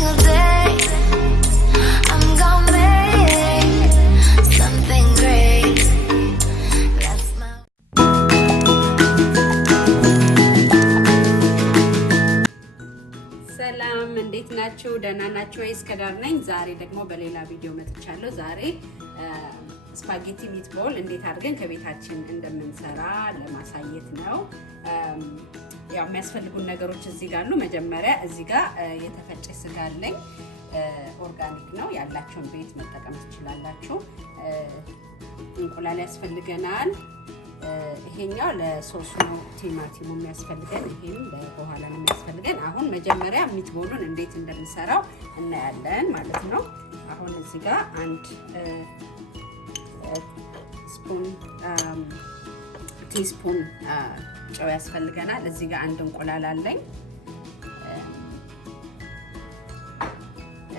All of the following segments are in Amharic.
single day. I'm gonna make something great. That's my ሰላም እንዴት ናችሁ? ደህና ናችሁ ወይስ? ከዳር ነኝ። ዛሬ ደግሞ በሌላ ቪዲዮ መጥቻለሁ። ዛሬ ስፓጌቲ ሚትቦል እንዴት አድርገን ከቤታችን እንደምንሰራ ለማሳየት ነው። ያው የሚያስፈልጉን ነገሮች እዚህ ጋር አሉ። መጀመሪያ እዚህ ጋር የተፈጨ ስጋ አለኝ። ኦርጋኒክ ነው፣ ያላችሁን ቤት መጠቀም ትችላላችሁ። እንቁላል ያስፈልገናል። ይሄኛው ለሶሱ ነው፣ ቲማቲሙ የሚያስፈልገን፣ ይሄም በኋላ ነው የሚያስፈልገን። አሁን መጀመሪያ ሚትቦሉን እንዴት እንደምንሰራው እናያለን ማለት ነው። አሁን እዚህ ጋር አንድ ቲስፑን ጨው ያስፈልገናል። እዚህ ጋር አንድ እንቁላል አለኝ።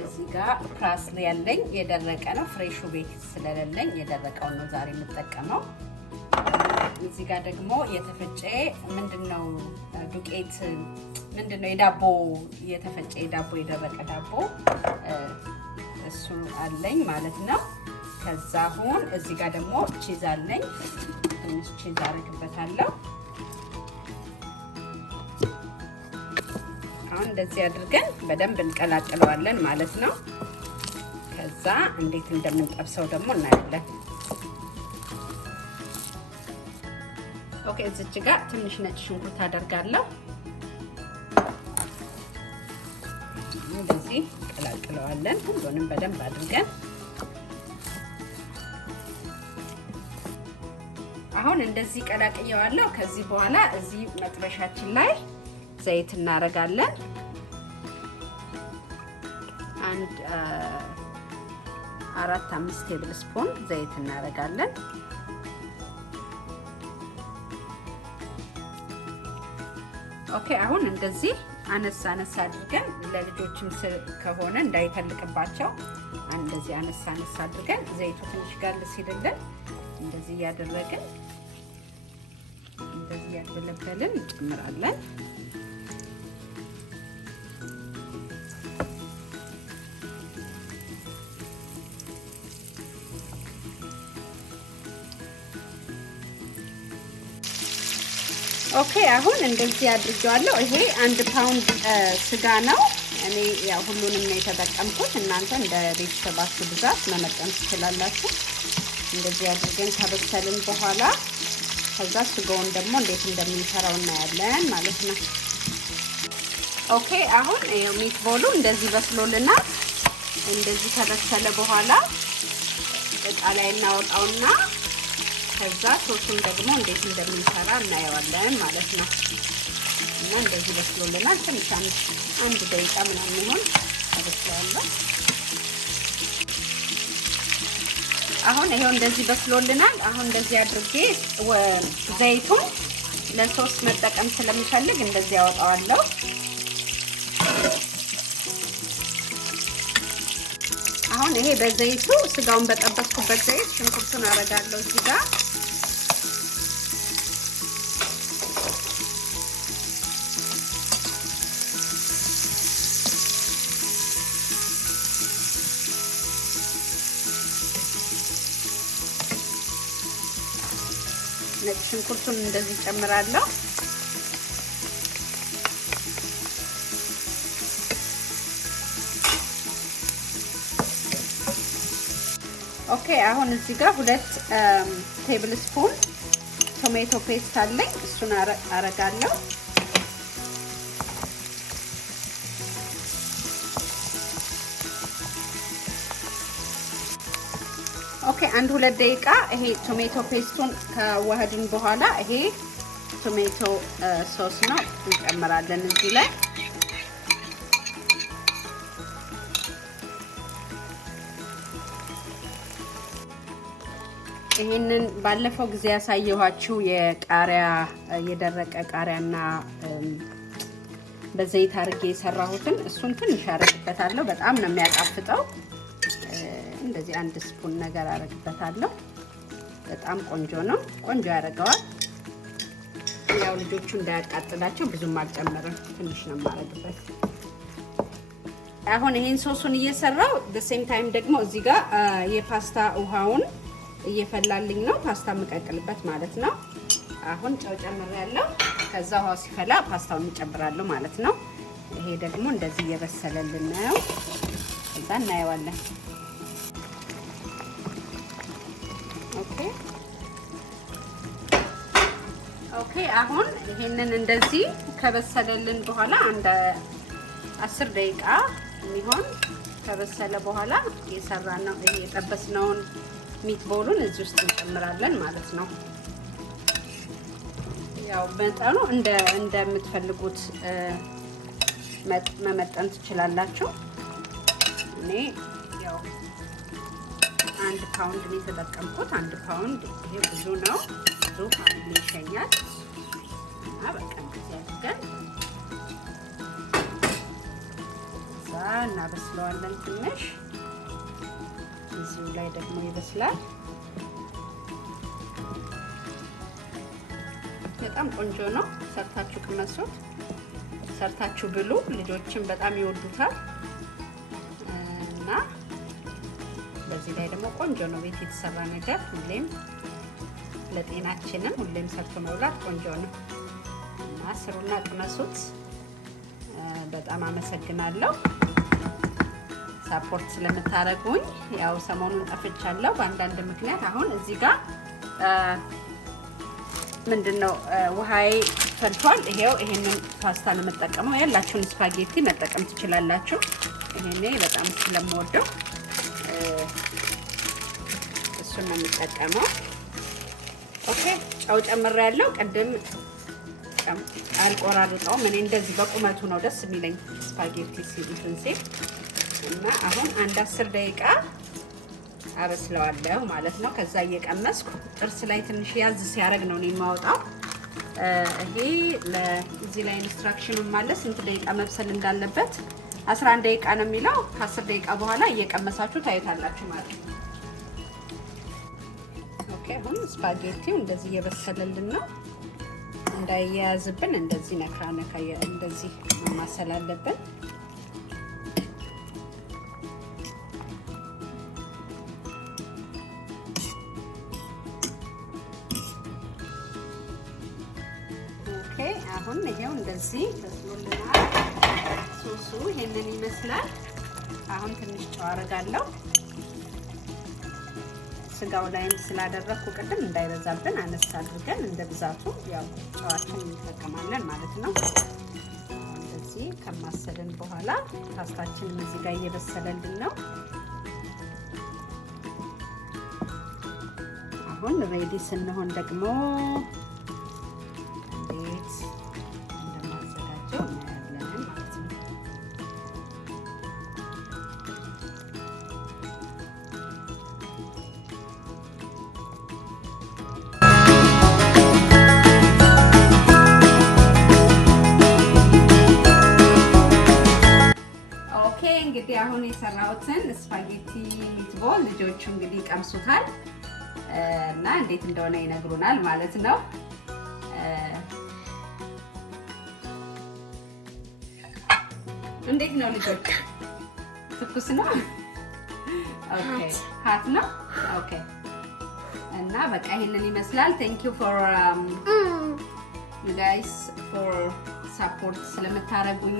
እዚህ ጋር ፓርስሊ ያለኝ የደረቀ ነው፣ ፍሬሹ ቤት ስለሌለኝ የደረቀውን ነው ዛሬ የምጠቀመው። እዚህ ጋር ደግሞ የተፈጨ ምንድነው ዱቄት ምንድነው የዳቦ የተፈጨ ዳቦ የደረቀ ዳቦ እሱ አለኝ ማለት ነው። ከዛ አሁን እዚህ ጋር ደግሞ ቺዝ አለኝ። ትንሽ ቺዝ አደርግበታለሁ። አሁን እንደዚህ አድርገን በደንብ እንቀላቅለዋለን ማለት ነው። ከዛ እንዴት እንደምንጠብሰው ደግሞ እናያለን። ኦኬ፣ እዚች ጋር ትንሽ ነጭ ሽንኩርት አደርጋለሁ። እንደዚህ እንቀላቅለዋለን ሁሉንም በደንብ አድርገን። አሁን እንደዚህ ቀላቅየዋለሁ። ከዚህ በኋላ እዚህ መጥበሻችን ላይ ዘይት እናደርጋለን። አንድ 4-5 ቴብል ስፑን ዘይት እናደርጋለን። ኦኬ፣ አሁን እንደዚህ አነሳ አድርገን ለልጆችም ከሆነ እንዳይተልቅባቸው እንደዚህ አነሳ አድርገን ዘይቱ ትንሽ ጋር ሲልልን እንደዚህ ያደረግን እንደዚህ ያደለበልን እንጨምራለን። ኦኬ፣ አሁን እንደዚህ አድርጌዋለሁ። ይሄ 1 ፓውንድ ስጋ ነው። እኔ ያው ሁሉንም ነው የተጠቀምኩት። እናንተ እንደ ቤተሰባችሁ ብዛት መመጠን ትችላላችሁ። እንደዚህ አድርገን ከበሰልን በኋላ ከዛ ስጋውን ደግሞ እንዴት እንደምንሰራው እናያለን ማለት ነው። ኦኬ፣ አሁን ሚትቦሉ እንደዚህ በስሎልናል። እንደዚህ ከበሰለ በኋላ እቃ ላይ እናወጣውና ከዛ ሶሱን ደግሞ እንዴት እንደምንሰራ እናየዋለን ማለት ነው። እና እንደዚህ በስሎልናል። ትንሽ አንድ ደቂቃ ምናምን ይሆን አበስለዋለሁ። አሁን ይሄው እንደዚህ በስሎልናል። አሁን እንደዚህ አድርጌ ዘይቱን ለሶስ መጠቀም ስለምፈልግ እንደዚህ አወጣዋለሁ። አሁን ይሄ በዘይቱ ስጋውን በጠበስኩበት ዘይት ሽንኩርቱን አረጋለሁ እዚህ ጋር። ነጭ ሽንኩርቱን እንደዚህ ጨምራለሁ። ኦኬ፣ አሁን እዚህ ጋር 2 ቴብል ስፑን ቶሜቶ ፔስት አለኝ። እሱን አረጋለሁ። ኦኬ፣ 1-2 ደቂቃ ይሄ ቶሜቶ ፔስቱን ከዋህድን በኋላ ይሄ ቶሜቶ ሶስ ነው እንጨምራለን እዚህ ላይ። ይሄንን ባለፈው ጊዜ ያሳየኋችሁ የቃሪያ የደረቀ ቃሪያና በዘይት አድርጌ የሰራሁትን እሱን ትንሽ አረግበታለሁ። በጣም ነው የሚያጣፍጠው። እንደዚህ 1 ስፑን ነገር አረግበታለሁ። በጣም ቆንጆ ነው፣ ቆንጆ ያደርገዋል። ያው ልጆቹ እንዳያቃጥላቸው ብዙም አልጨመረም፣ ትንሽ ነው የማረግበት። አሁን ይሄን ሶሱን እየሰራው the same time ደግሞ እዚህ ጋር የፓስታ ውሃውን እየፈላልኝ ነው ፓስታ መቀቀልበት ማለት ነው። አሁን ጨው ጨምሬያለሁ። ከዛ ውሃው ሲፈላ ፓስታውን እንጨምራለሁ ማለት ነው። ይሄ ደግሞ እንደዚህ እየበሰለልን ነው። ከዛ እናየዋለን። ኦኬ አሁን ይሄንን እንደዚህ ከበሰለልን በኋላ አንድ 10 ደቂቃ የሚሆን ከበሰለ በኋላ የሰራነው ይሄ የጠበስነውን ሚትቦሉን እዚህ ውስጥ እንጨምራለን ማለት ነው። ያው መጠኑ እንደምትፈልጉት መመጠን ትችላላችሁ። እኔ ያው 1 ፓውንድ ነው የተጠቀምኩት። 1 ፓውንድ ይሄ ብዙ ነው። ብዙ ፋሚሊ ይሸኛል እና በቃ እንደዚህ አድርገን እናበስለዋለን። ትንሽ እዚሁ ላይ ደግሞ ይበስላል። በጣም ቆንጆ ነው። ሰርታችሁ ቅመሱት፣ ሰርታችሁ ብሉ። ልጆችን በጣም ይወዱታል እና በዚህ ላይ ደግሞ ቆንጆ ነው። ቤት የተሰራ ነገር ሁሌም ለጤናችንም ሁሌም ሰርቶ መብላት ቆንጆ ነው እና ስሩና ቅመሱት። በጣም አመሰግናለሁ ሳፖርት ስለምታረጉኝ። ያው ሰሞኑን ጠፍቻለሁ በአንዳንድ ምክንያት። አሁን እዚህ ጋር ምንድነው ውሃዬ ፈልቷል። ይሄንን ፓስታ ነው የምጠቀመው። ያላችሁን ስፓጌቲ መጠቀም ትችላላችሁ። ይሄኔ በጣም ስለምወደው እሱን ነው የምጠቀመው። ኦኬ ጨው ጨምሬያለሁ። ቅድም አልቆራርጠውም እኔ እንደዚህ በቁመቱ ነው ደስ የሚለኝ ስፓጌቲ ሲልንሴ እና አሁን አንድ 10 ደቂቃ አበስለዋለሁ ማለት ነው። ከዛ እየቀመስኩ ጥርስ ላይ ትንሽ ያዝ ሲያደርግ ነው እኔ የማወጣው። ይሄ ለዚህ ላይ ኢንስትራክሽኑ ማለት ስንት ደቂቃ መብሰል እንዳለበት 11 ደቂቃ ነው የሚለው። ከ10 ደቂቃ በኋላ እየቀመሳችሁ ታዩታላችሁ ማለት ነው። ኦኬ አሁን ስፓጌቲው እንደዚህ እየበሰለልን ነው። እንዳይያያዝብን እንደዚህ ነካ እንደዚህ ማሰል አለብን። ኦኬ አሁን ይሄው እንደዚህ በስሎልናል። ሶሱ ይሄንን ይመስላል። አሁን ትንሽ ጨው አደርጋለሁ። ስጋው ላይም ስላደረኩ ቅድም እንዳይበዛብን አነስ አድርገን እንደ ብዛቱ ያው ጨዋችን እንጠቀማለን ማለት ነው። እንደዚህ ከማሰልን በኋላ ፓስታችንን እዚህ ጋር እየበሰለልን ነው። አሁን ሬዲ ስንሆን ደግሞ እንዴት እንደማዘጋጀው እናያለን ማለት ነው። እንግዲህ አሁን የሰራሁትን ስፓጌቲ ሚትቦል ልጆቹ እንግዲህ ቀምሱታል እና እንዴት እንደሆነ ይነግሩናል ማለት ነው። እንዴት ነው ልጆች? ትኩስ ነው? ኦኬ ሃት ነው? ኦኬ እና በቃ ይሄንን ይመስላል። Thank you for you guys for support ስለምታረጉኝ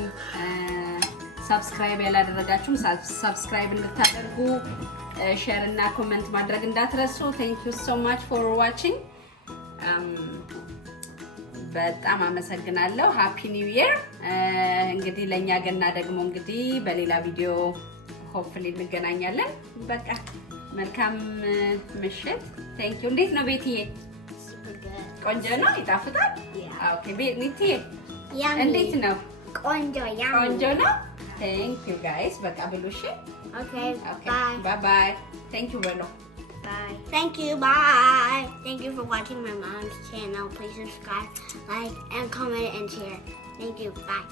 ሰብስክራይብ ያላደረጋችሁም ሰብስክራይብ እንድታደርጉ ሼር እና ኮሜንት ማድረግ እንዳትረሱ። Thank you so much for watching በጣም አመሰግናለሁ። ሃፒ ኒው ኢየር። እንግዲህ ለኛ ገና ደግሞ እንግዲህ በሌላ ቪዲዮ ሆፕፉሊ እንገናኛለን። በቃ መልካም ምሽት። Thank you። እንዴት ነው ቤትዬ? ቆንጆ ነው? ይጣፍጣል? ኦኬ ቤትዬ እንዴት ነው? ቆንጆ ነው? Thank you guys. በቃ ብሉሽ። Okay. Bye bye. Thank you Bello. Bye. Thank you. Bye. Thank you for watching my mom's channel. Please subscribe, like, and comment and share. Thank you. Bye.